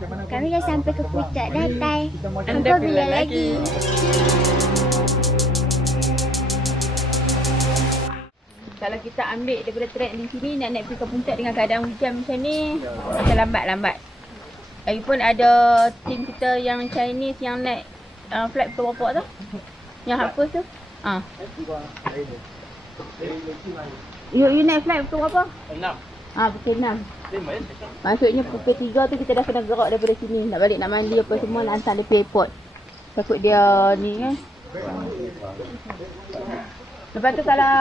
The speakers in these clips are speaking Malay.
Kami dah sampai ke puncak Datai. Anda bila lagi? Kalau kita ambil daripada trek di sini nak naik pergi ke puncak dengan keadaan hujan macam ni, macam lambat-lambat. Lagipun ada tim kita yang Chinese yang naik flight berapa tu? Yang apa tu? You naik flight pukul berapa? 6. Pukul 6. Maksudnya pukul 3 tu kita dah kena gerak daripada sini. Nak balik nak mandi apa semua, nak hantar dia pergi airport. Takut dia ni kan. Lepas tu kalau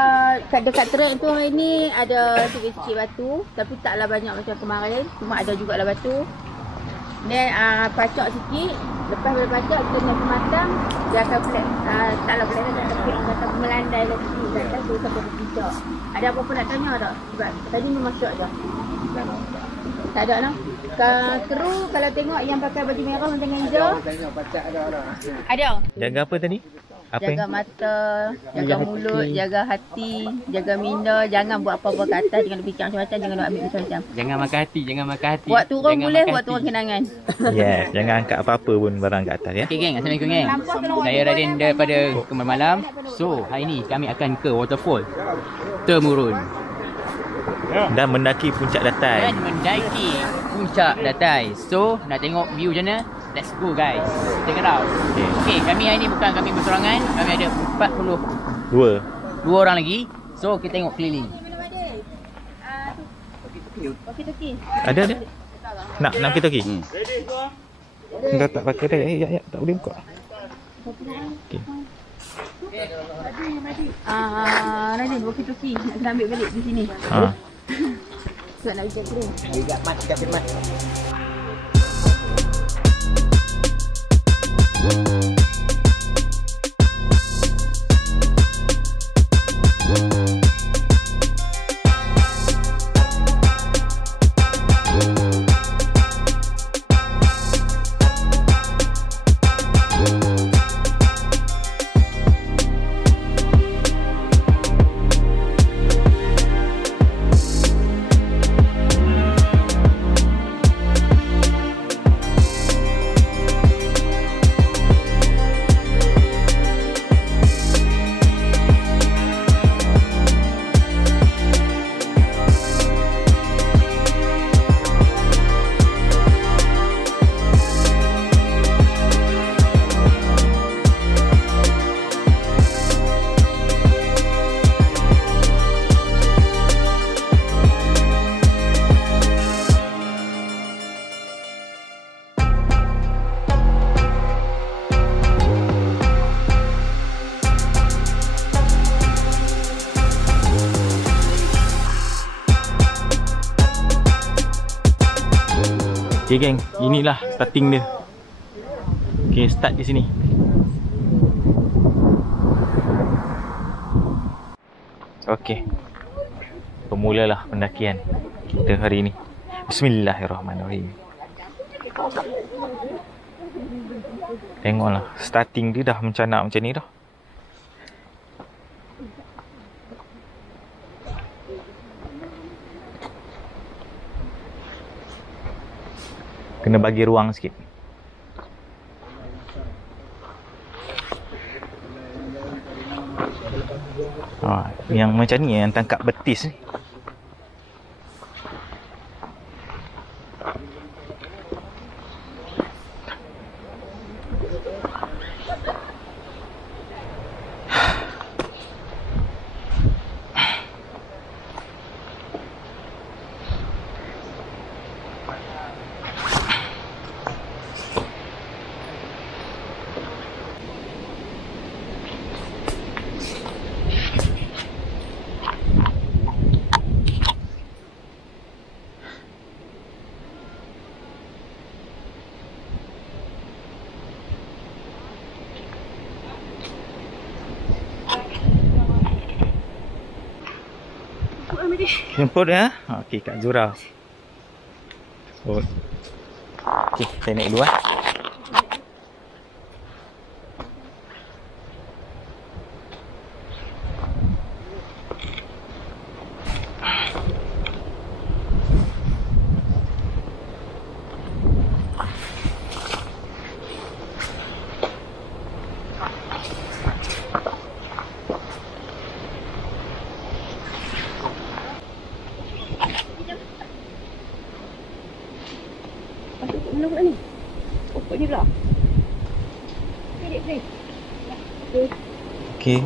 dekat trek tu hari ni ada sikit-sikit batu. Tapi taklah banyak macam kemarin. Cuma ada jugalah batu. Then pacak sikit. Lepas bila pacak kita naik ke Matang. Dia akan flat. Taklah flat kan. Tapi orang kata melandai lagi. Datang tu sampai ke puncak. Ada apa-apa nak tanya tak? Sebab tadi memang syok je. Tak ada lah. Kru kalau tengok yang pakai baju merah dengan hijau. Tengok pacak ada. Ada. Jaga apa tadi? Apa jaga yang? mata, jaga mulut, jaga hati, jaga minda. Jangan buat apa-apa kat atas. Jangan berfikir macam-macam. Jangan ambil macam-macam. Jangan makan hati, jangan makan hati. Buat turun jangan boleh, makan buat turun kenangan. Yeah, jangan angkat apa-apa pun barang kat atas ya. Okay geng, Assalamualaikum geng. Saya Radin daripada Kemar Malam. So, hari ni kami akan ke waterfall Temurun Dan mendaki puncak Datai. dan mendaki puncak Datai. So, nak tengok view macam mana? Let's go guys. Check it out. Okay, kami hari ni bukan kami bersorangan. Kami ada 42 orang lagi. So, kita tengok keliling. Toki-toki. Ada. Nak kita pergi? Enggak tak pakai dah. Ya, tak boleh buka. Okey. Radin, toki-toki. Nak ambil balik di sini. Sebab nak ujian kering. Capit mat. Okay geng, inilah starting dia. Okay, start di sini. Okay, bermulalah pendakian kita hari ini. Bismillahirrahmanirrahim. Tengoklah, starting dia dah mencanak macam ni dah. Kena bagi ruang sikit. Yang macam ni yang tangkap betis ni. Jemput ya. Okey Kak Zura. Oh. Okey, saya naik dulu belum kat ni. Pokok ni pula. Dek, play. Okey.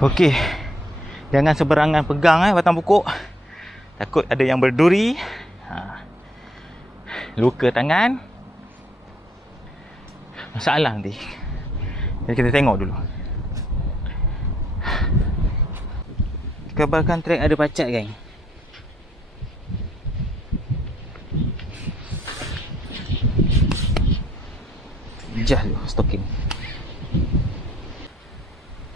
Okey. Jangan seberangan pegang batang pokok. Takut ada yang berduri. Luka tangan. Masalah nanti. Jadi kita tengok dulu. Kabarkan trek ada pacat, geng. Jah dulu stoking.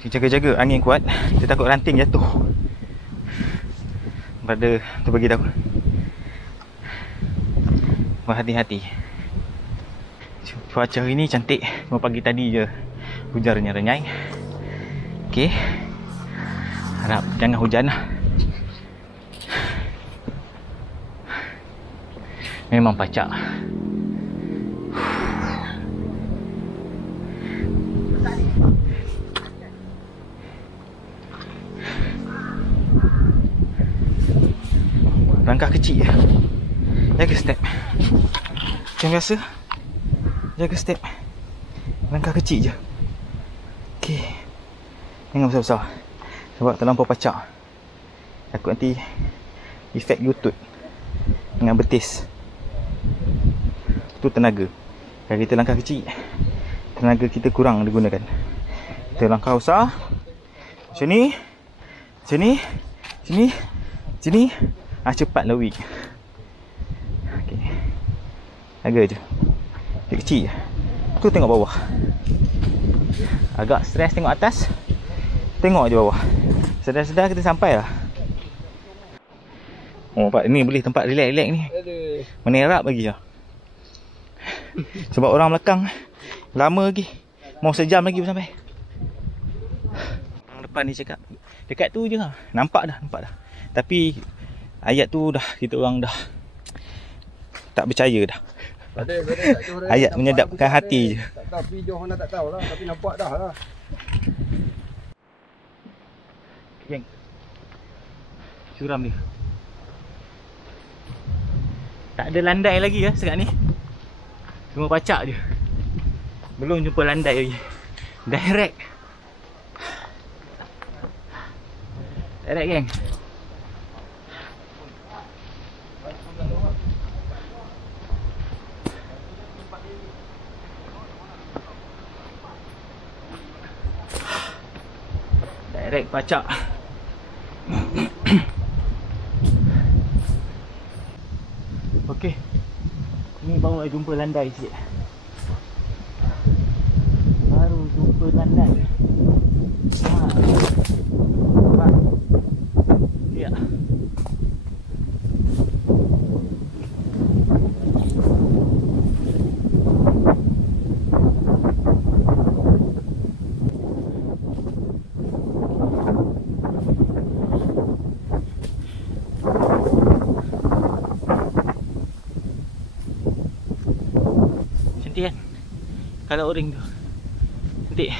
Jaga-jaga, angin kuat. Kita takut ranting jatuh. Pada tu bagi tahu. Berhati-hati. Cuaca hari ni cantik. Cuma pagi tadi je hujannya renyai. Okey. Harap jangan hujan lah. Memang pacak. Langkah kecil je. Jaga step. Macam biasa. Jaga step. Langkah kecil je. Okey. Jangan besar-besar. Sebab terlampau pacak. Takut nanti efek lutut dengan betis. Itu tenaga. Kalau kita langkah kecil, tenaga kita kurang digunakan. Kita langkah besar. Macam ni. Sini. Sini. Sini. Cepat lari. Okey. Jaga je. Kecil je. Tu tengok bawah. Agak stres tengok atas. Tengok je bawah. Sedar-sedar kita sampai lah. Oh, nampak ni boleh tempat relax-relax ni. Menerap lagi lah. Sebab orang belakang lama lagi. Mau sejam lagi sampai. Orang depan ni cakap dekat tu je lah. Nampak dah. Tapi ayat tu dah kita orang dah tak percaya dah. Ayat menyedapkan hati je. Tak tahu pergi jauh mana tak tahulah, tapi nampak dah lah. Geng. Suram dia. Tak ada landai lagi ya sekat ni. Cuma pacak je. Belum jumpa landai lagi. Direct. Direct, geng. Direct pacak. Okey. Ni baru jumpa landai sikit. Baru jumpa landai. Nampak? Ya. Cantik kan? Kalau orange tu cantik.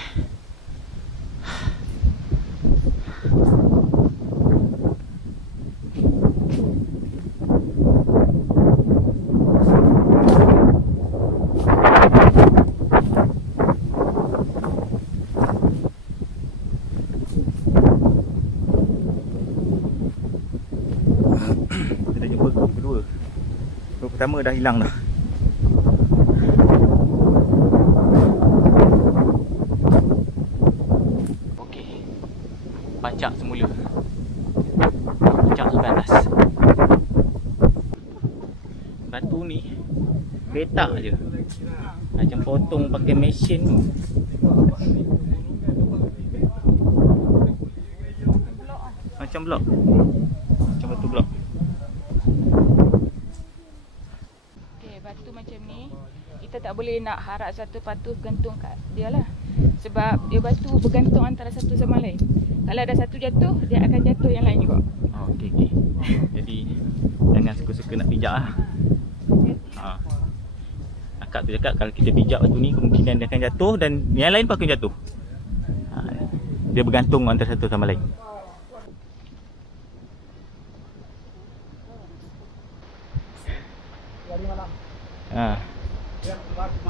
Kita jumpa grup kedua. Grup pertama dah hilang dah. Pacak semula. Pacak sampai atas. Batu ni petak je. Macam potong pakai mesin tu. macam blok. Macam batu blok. Okey, batu macam ni kita tak boleh nak harap satu batu bergantung kat dia lah. Sebab dia batu bergantung antara satu sama lain. Kalau ada satu jatuh, dia akan jatuh yang lain juga. Oh, okey. Jadi jangan suka-suka nak pijak lah. Akak tu cakap kalau kita pijak batu ni kemungkinan dia akan jatuh dan yang lain pun akan jatuh. Dia bergantung antara satu sama lain.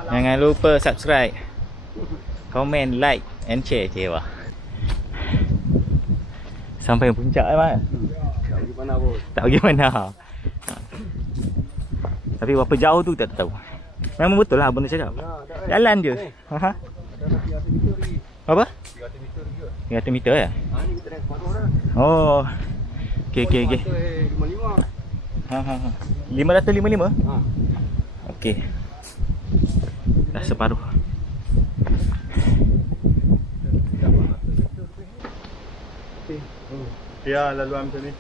Jangan lupa subscribe, komen, like and share. Cewa. Sampai puncak kan? Tak pergi mana pun. Tak pergi mana. Tapi berapa jauh tu tak tahu. Memang betul lah abang cakap. Jalan je. Apa? 300 meter ya? Ni kita naik paduh dah. Oh. Okey. 55. 555? Okey. Dah separuh. Ya, laluan macam ni.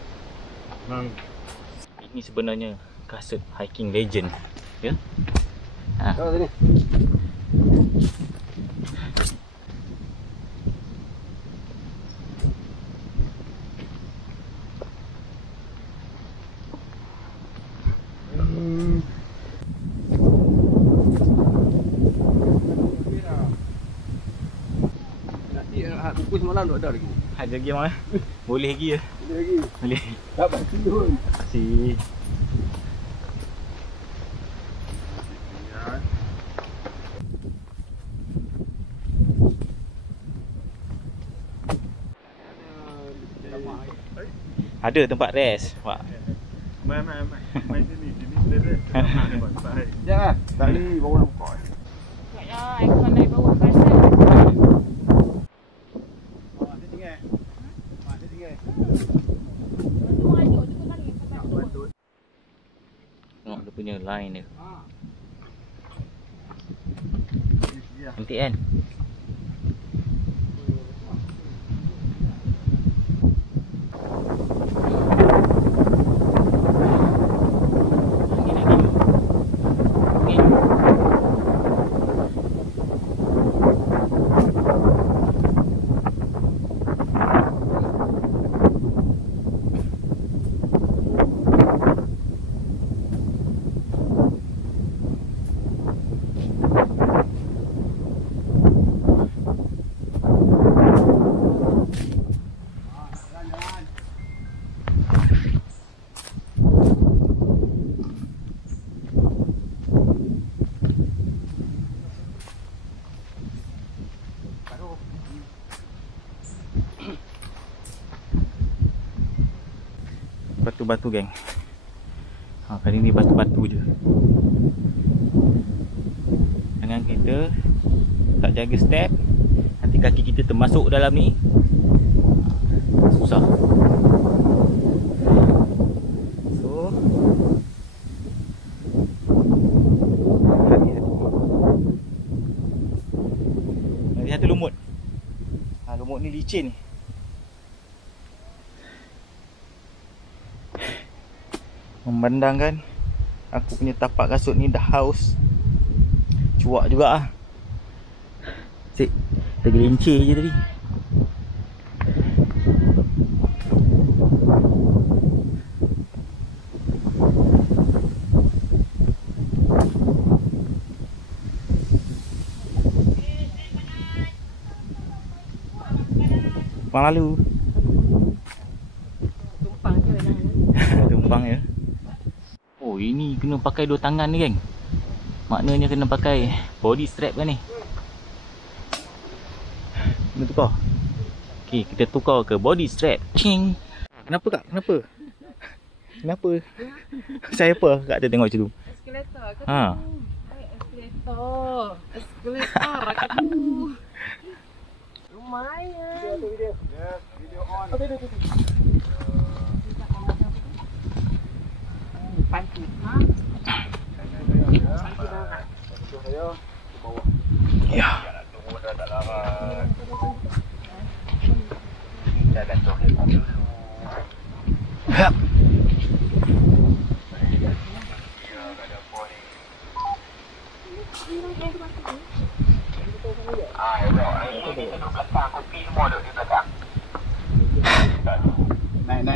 Ini sebenarnya kasut hiking legend. Ya? Kau sini. Buku semalam tak ada lagi. Ada lagi mana? Boleh lagi ya? Ada lagi. Boleh. Dapat tidur. Makasih. Ada tempat rest, Pak. Mai sini. Sini rest. Jangan. Tak ni bawa nak buka. Ingatnya aircon dari bawah pasal. Tengok dia punya line dia. Cantik kan? Batu-batu geng. Kali ni batu-batu je. Jangan kita tak jaga step, nanti kaki kita termasuk dalam ni. Susah. So hati-hati. Lihat tu lumut. Lumut ni licin. Memandangkan aku punya tapak kasut ni dah haus. Cuak juga ah. Cik, tergelincir je tadi. Bang lalu. Tumpang je lah. Tumpang ya. Oh, ini kena pakai dua tangan ni geng. Maknanya kena pakai body strap kan ni. Kena tukar. Okey, kita tukar ke body strap. Ching. Kenapa kak? Kenapa? Kenapa? Saya apa kak ada tengok macam tu? Eskalator ke? Ha. Eskalator kat tu. Lumayan. Video on. Panti. Ha? Ya.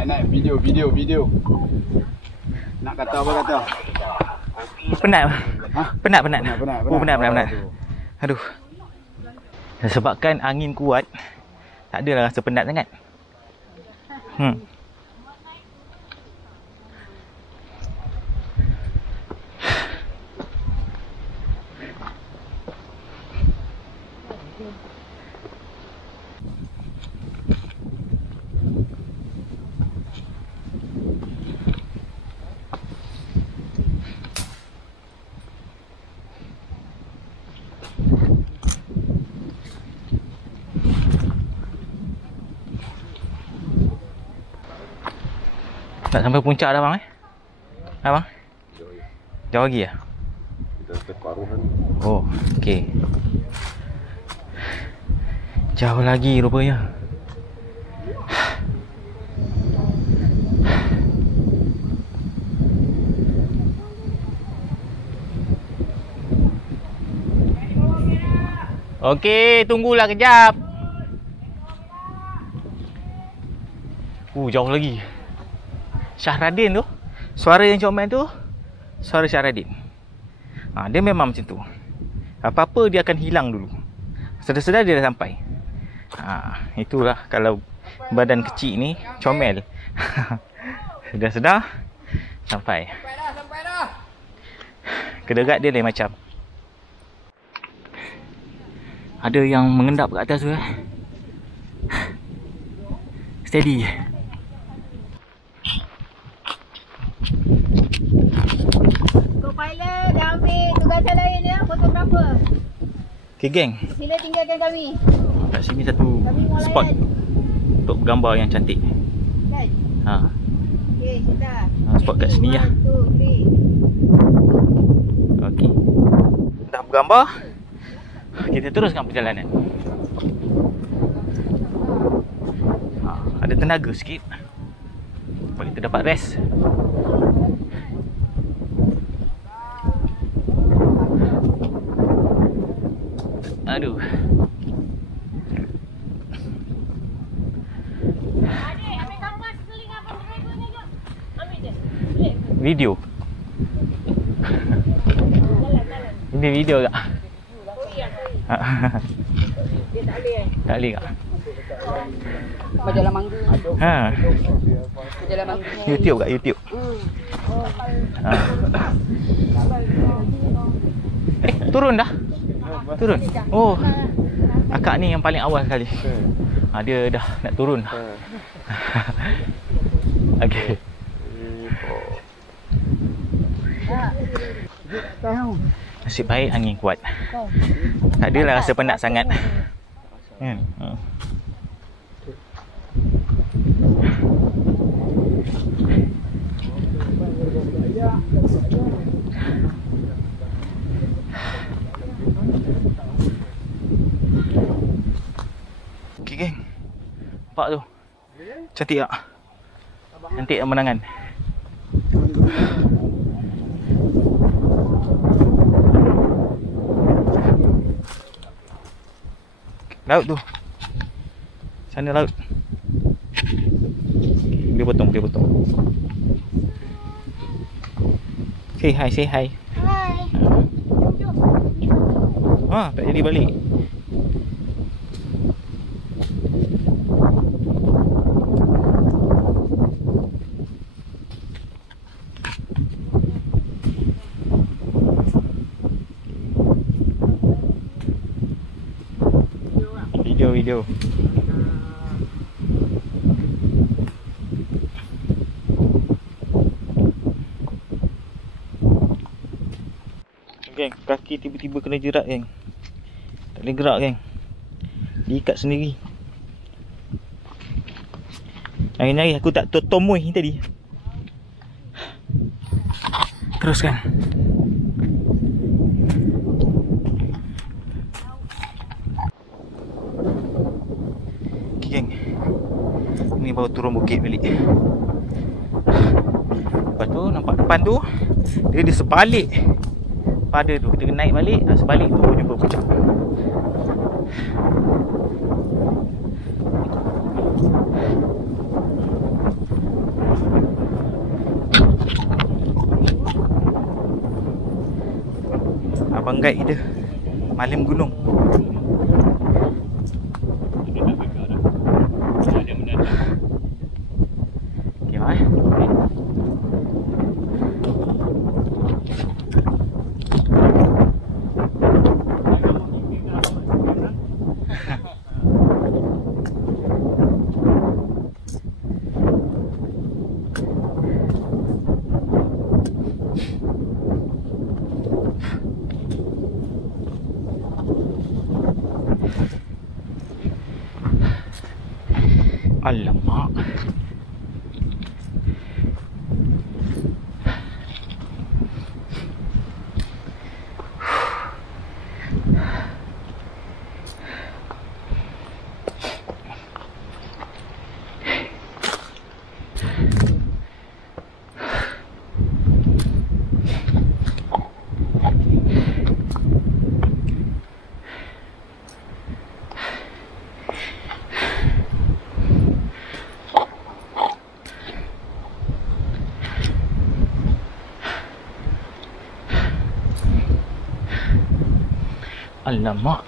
Naik video. Nak kata apa kata? Penat. Ha? Penat. Penat. Oh, penat. Aduh. Sebabkan angin kuat, tak adalah rasa penat sangat. Nak sampai puncak dah bang Abang? Jauh lagi ya? Kita separuhan. Oh, okey. Jauh lagi rupanya. Okey, tunggulah kejap. Jauh lagi. Syahradin tu, suara yang comel tu, suara Syahradin. Dia memang macam tu. Apa-apa dia akan hilang dulu. Sedar-sedar dia dah sampai. Itulah kalau badan kecil ni comel. Sedar-sedar sampai. Sampai dah. Kedekat dia lain macam. Ada yang mengendap kat atas tu. Steady. Pilot dah ambil tugasan lain ya, fotografer. Okay geng, Sila tinggalkan kami. kat sini satu spot untuk gambar yang cantik. Kan? Okey, sudah. Spot kat sini lah. 1, 2, 3. Okey. Dah bergambar, kita teruskan perjalanan. Ada tenaga sikit, supaya kita dapat rest. Aduh. Adik, ambil gambar sekeliling abang driver ni jom. Ambil je. Video. Ini video tak? Dia tak boleh Tak boleh tak? Majalah mangga. Majalah mangga. YouTube kat YouTube. Turun dah? Turun? Oh, akak ni yang paling awal sekali. Dia dah nak turun. Okey. Nasib baik angin kuat. Tak adalah rasa penat sangat. Okey geng. Nampak tu? Cantik tak? Cantik pemandangan. Laut tu. Sana laut. Boleh potong, boleh potong. Say hi, say hi. Hai. Tak jadi balik. Video. Geng, kaki tiba-tiba kena jerat geng. Tak boleh gerak geng. Diikat sendiri. Hari-hari aku tak tomoi tadi. Teruskan. Geng, ni baru turun bukit balik. Lepas tu nampak depan tu dia sebalik pada tu. Kita naik balik, sebalik tu jumpa puncak. guide kita. Malam gunung. Okay, Mak. Alamak. Alamak.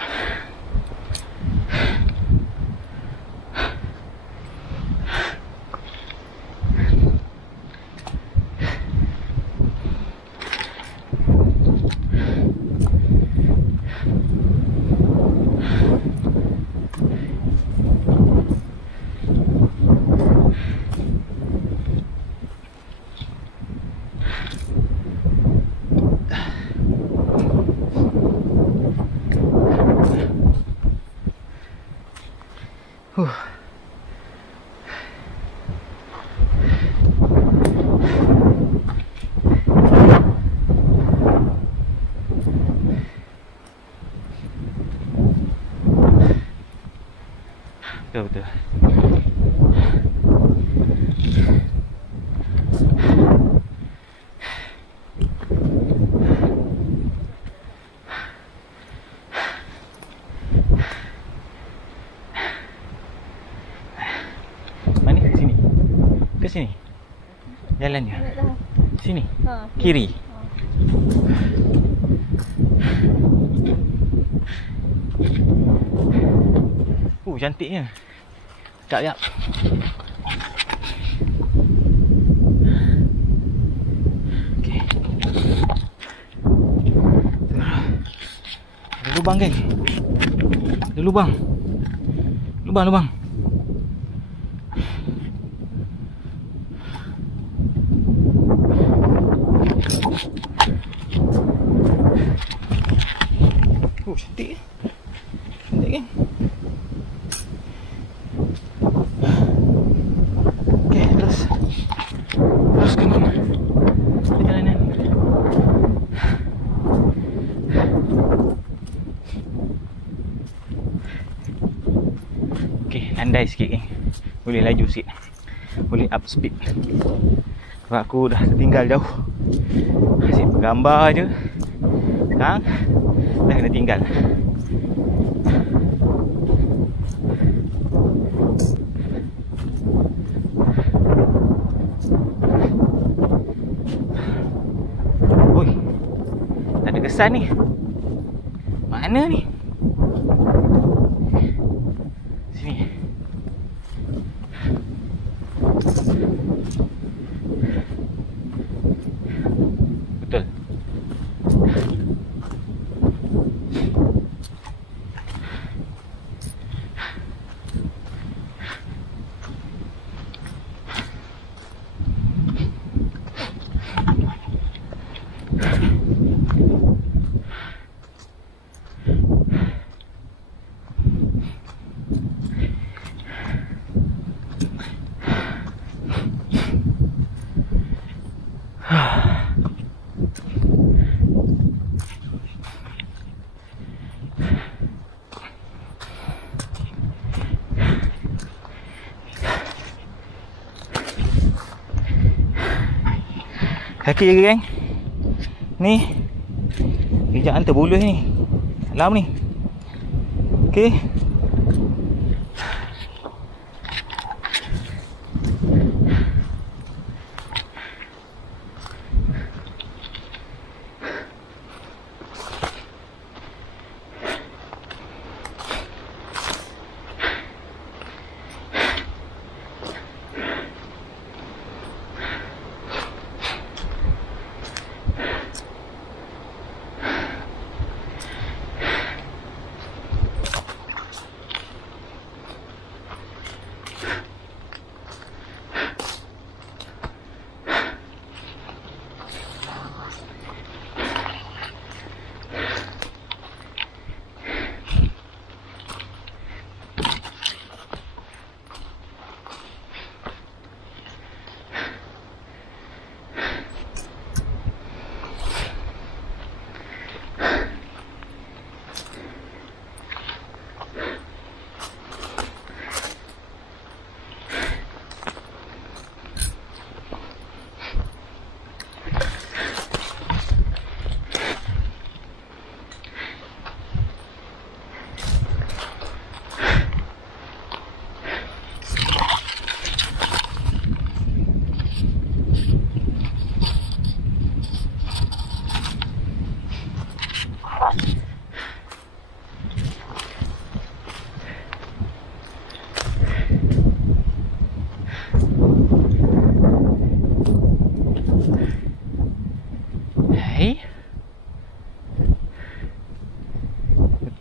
Betul. Mana? Sini. Ke sini. Jalannya. Sini. Kiri. Cantiknya. Sekejap, sekejap. Okey. Ada lubang, geng. Ada lubang. Lubang. Cantik. Cantik, geng. Teruskan perjalanan. Okey, landai sikit, geng. Boleh laju sikit. Boleh up speed. Sebab aku dah tertinggal jauh. Asyik bergambar je. Sekarang dah kena tinggal. Kesan ni. Mana ni? Sini. Betul. Kaki je, geng. Ni pijak hantar buluh ni. Alam ni. Okey.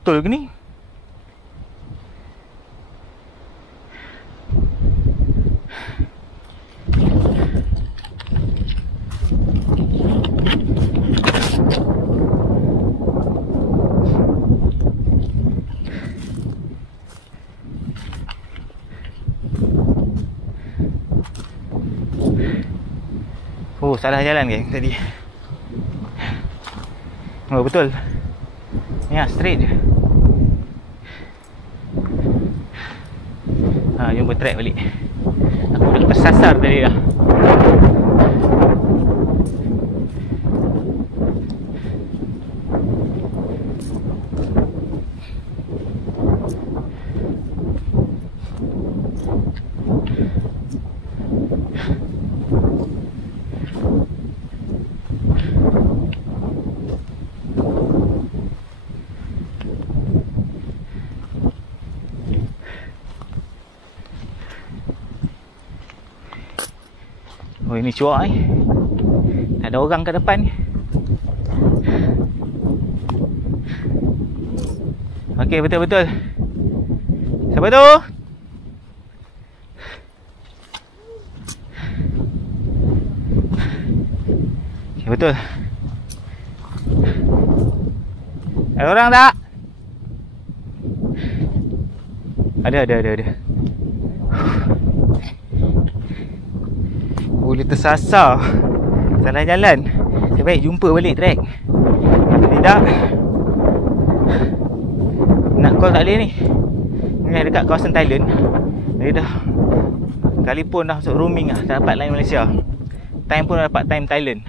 betul ke ni? Oh, salah jalan geng tadi. Oh, betul. Ya, straight je. Ha, jumpa track balik. Aku dah tersasar tadi dah. Oh, ini cuak ni. Tak ada orang kat depan ni. Okey, betul-betul. Siapa tu? Okey, betul. Ada orang tak? Ada. Boleh tersasar. Salah jalan. Lebih baik jumpa balik track. Tidak. Nak call tak boleh ni. Ni dekat kawasan Thailand. Dia dah telefon dah masuk roaming lah. Tak dapat line Malaysia. Time pun dah dapat time Thailand.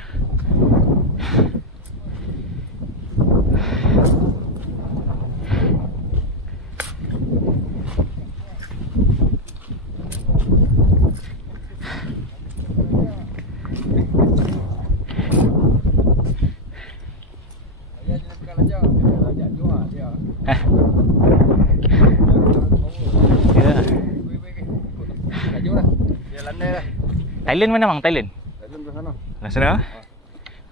Thailand mana bang? Thailand? Thailand belah sana. Belah sana?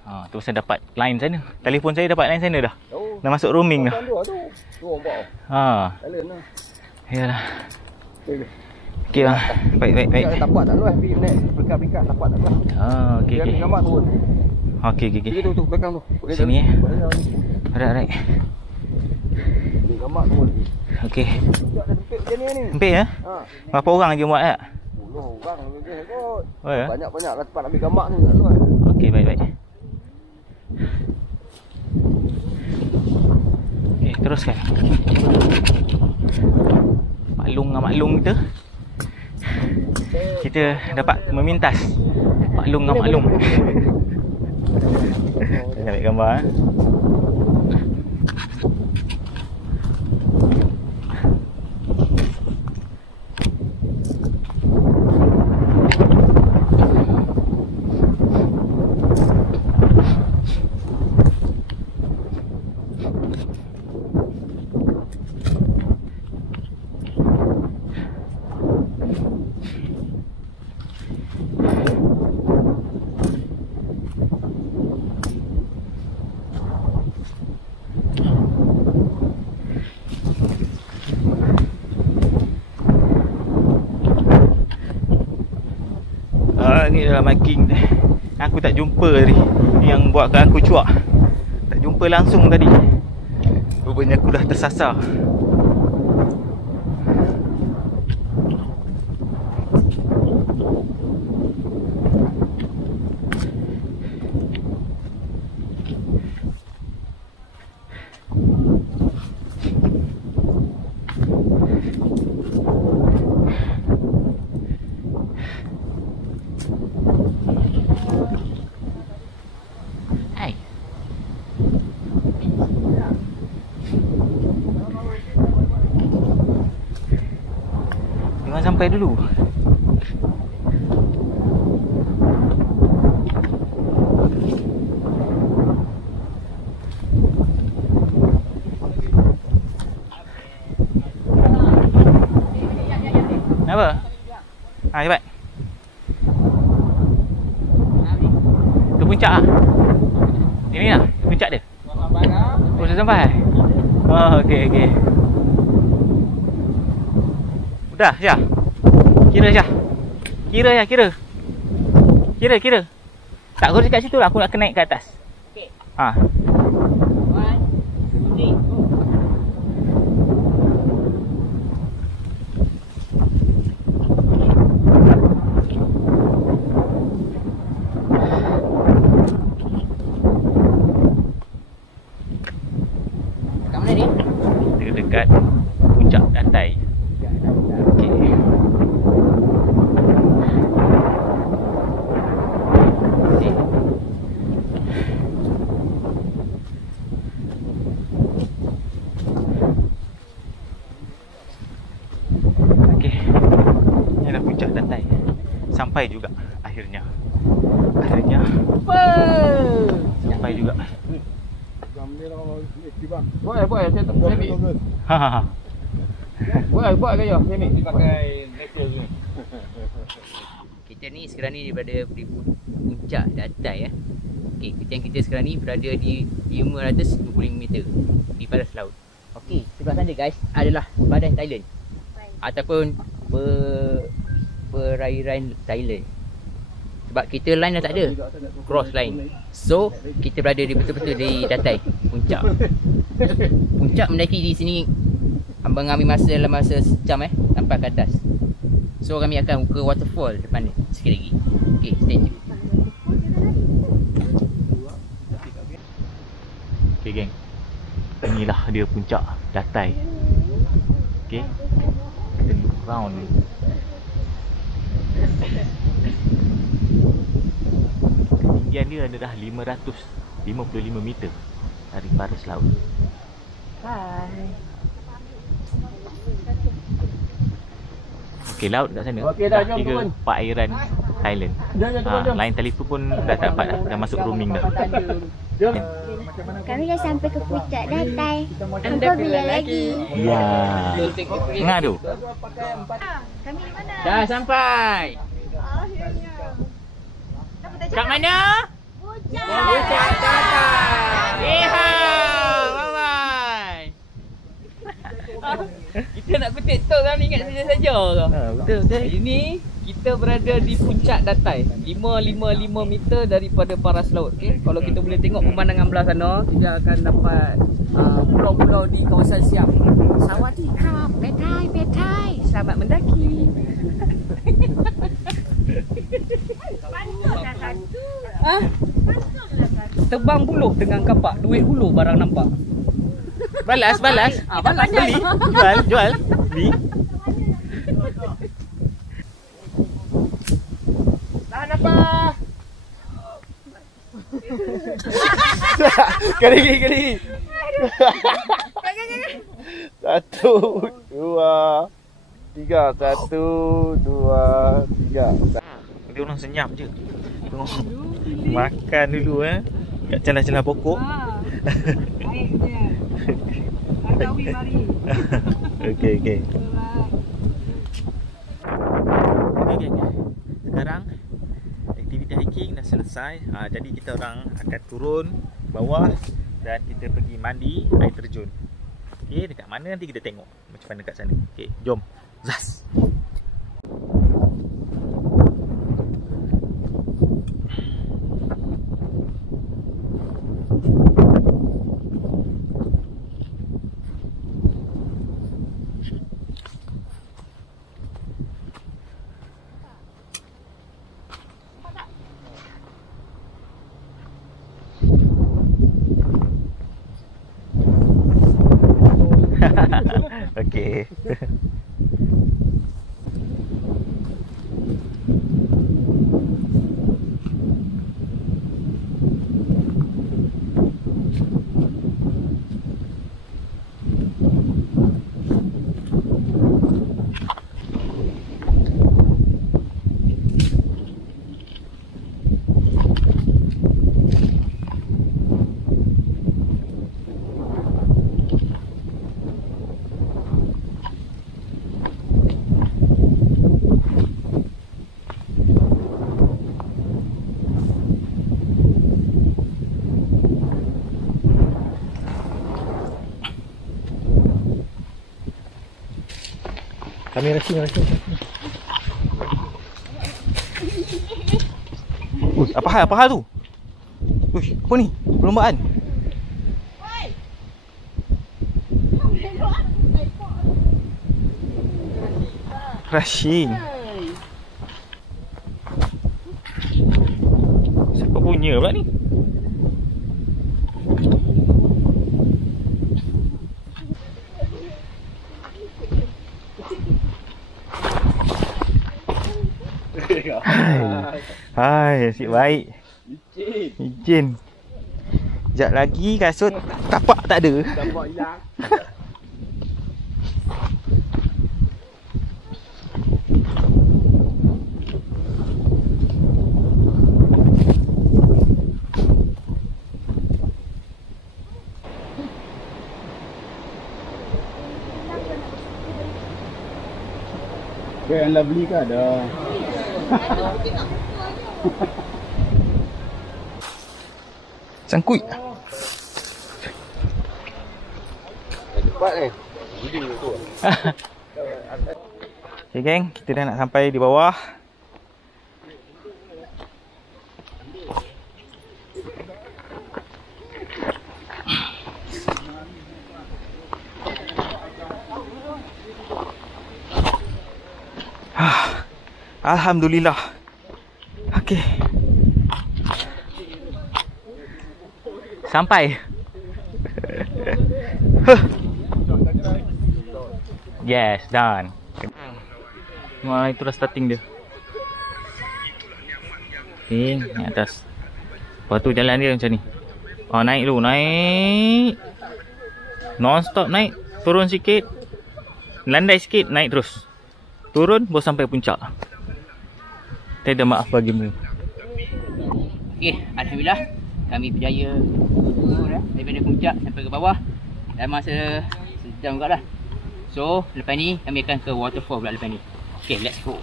Ha, tu saya dapat line sana. Telefon saya dapat line sana dah. Dah masuk roaming dah. Tu orang Ha. Thailand lah. Yalah. Okey bang. Baik. Tak dapat tak luas pergi naik berikat dapat tak luas. Ha, okey. Gambar turun. Okey. Tu belakang tu. Sini eh. Alright. Gambar turun. Okey. Tak ada sempit macam ni. Sempit ya? Ha. Berapa orang je muat tak? 10 orang lebih kot. Oh ya? Banyak lah tempat ambil gambar tu tak luas. Okey, baik. Okey, teruskan. Maklum kita. Kita dapat memintas maklum. Saya ambil gambar eh. Ni adalah marking aku tak jumpa tadi yang buatkan aku cuak. Tak jumpa langsung tadi. Rupanya aku dah tersasar. Jangan sampai dulu. Apa? Ha, cepat. Ke puncak ah. Ini lah, puncak dia. Oh, dah sampai. Oh, okey. Dah, Syah. Kira, Syah. Kira. Tak, kau dekat situ lah. Aku nak naik ke atas. Okey. Ha. 1, 2, 3, go. Kat mana ni? Kita dekat puncak Datai. Okey. Inilah puncak Datai. Sampai juga akhirnya. Sampai juga. Buat saya tak sini. Ha. Buat gaya sini dipakai necklace ni. Kita ni sekarang ni berada di puncak Datai ya. Okey, yang kita sekarang ni berada di 525 meter di paras laut. Okey, sebelah sana guys adalah badan Thailand ataupun perairan Thailand. Sebab kita line dah tak ada, cross line. So, kita berada di betul-betul di Datai, puncak. Puncak mendaki di sini abang ambil masa dalam masa sejam sampai ke atas. So, kami akan buka waterfall depan ni sikit lagi. Okay, stay tune. Okay geng, inilah dia puncak Datai. Okay, kita look round ni. Ketinggian dia adalah 555 meter dari paras laut. Hai. Okey, laut kat sana. Okey dah, jom kira turun. perairan Thailand. Jom. Line telefon pun dah tak dapat dah. Dah masuk roaming dah. Jom. Kami dah sampai ke puncak Datai. Hampa bila lagi? Ya. Dengar tu. Kami di mana? Dah sampai. Kat mana? Puncak Datai. Yeehaw. Bye-bye. Kita nak ke TikTok kan, ingat saja ke? Betul. Hari ni kita berada di puncak Datai 555 meter daripada paras laut. Okay? Kalau kita boleh tengok pemandangan belah sana, kita akan dapat pulau-pulau di kawasan Siam. Sawadee-krap, petai. Selamat mendaki. Tebang buluh dengan kapak, duit hulu barang nampak. Balas. Balas Beli. Jual. Beli. Tahan apa? Kali. 1, 2, 3. 1, 2, 3. Dia orang senyap je. Tengok. Makan dulu kat celah-celah pokok. Okey. Sekarang aktiviti hiking dah selesai. Jadi kita orang akan turun bawah dan kita pergi mandi air terjun. Okey, dekat mana nanti kita tengok macam mana kat sana. Okey, jom. Zas. Okey. Kamera sini. Uish, apa hal tu? Uish, apa ni? Perlombaan. Rushing. Siapa punya pula ni? Hai, nasib baik. Licin. Sekejap lagi kasut tapak tak ada. Tapak hilang. Yang lovely ke ada? Sangkut. Cepat ni. Okay geng, kita dah nak sampai di bawah. Alhamdulillah. Okey. Sampai. Yes, done. Wah, itulah starting dia. Okay, naik atas. Lepas tu jalan dia macam ni. Oh, naik dulu, naik. Non-stop naik. Turun sikit. Landai sikit, naik terus. Turun, baru sampai puncak. Tiada maaf bagimu. Okey, alhamdulillah kami berjaya turun daripada puncak sampai ke bawah dalam masa sejam juga dah. So, lepas ni kami akan ke waterfall pula lepas ni. Okey, let's go.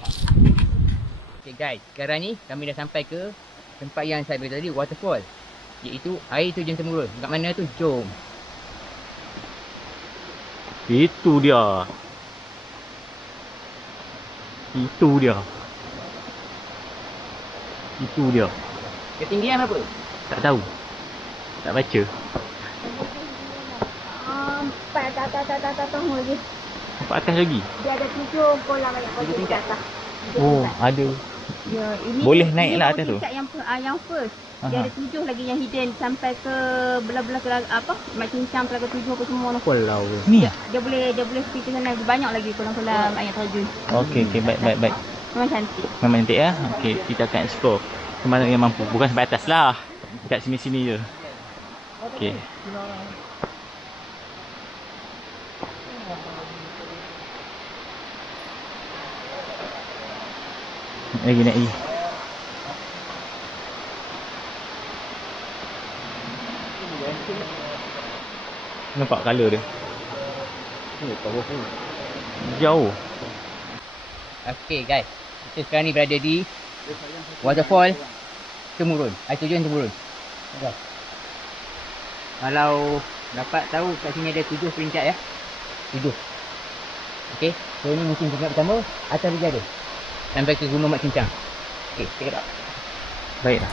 Okey guys, sekarang ni kami dah sampai ke tempat yang saya beritahu tadi, waterfall. Iaitu air terjun temurun. Kat mana tu? Jom. Itu dia. Itu dia. Itu dia. Ketinggian berapa? Tak tahu. Tak baca. Tak tahu lagi. Nampak atas lagi? Dia ada 7 kolam banyak tingkat atas. Oh, ada. Ya, ini Boleh naik lah atas tu. Yang first. Dia ada 7 lagi yang hidden sampai ke belah-belah ke apa? Macam cincang ke 7 apa semua tu. Walau. Ni ah. Dia boleh pergi ke sana banyak lagi kolam-kolam air terjun. Okey, baik. Memang cantik. Memang cantik ya. Okey, kita akan explore ke mana yang mampu. Bukan sampai atas lah. Dekat sini-sini je. Okey. Naik lagi. Nampak color dia. Jauh. Okey guys, kita sekarang ni berada di waterfall Temurun. Air terjun Temurun. Kalau dapat tahu kat sini ada 7 peringkat ya. 7. Okey, so ni mungkin peringkat pertama, atas lagi ada. Sampai ke Gunung Mat Cincang. Okey, check it out. Baiklah.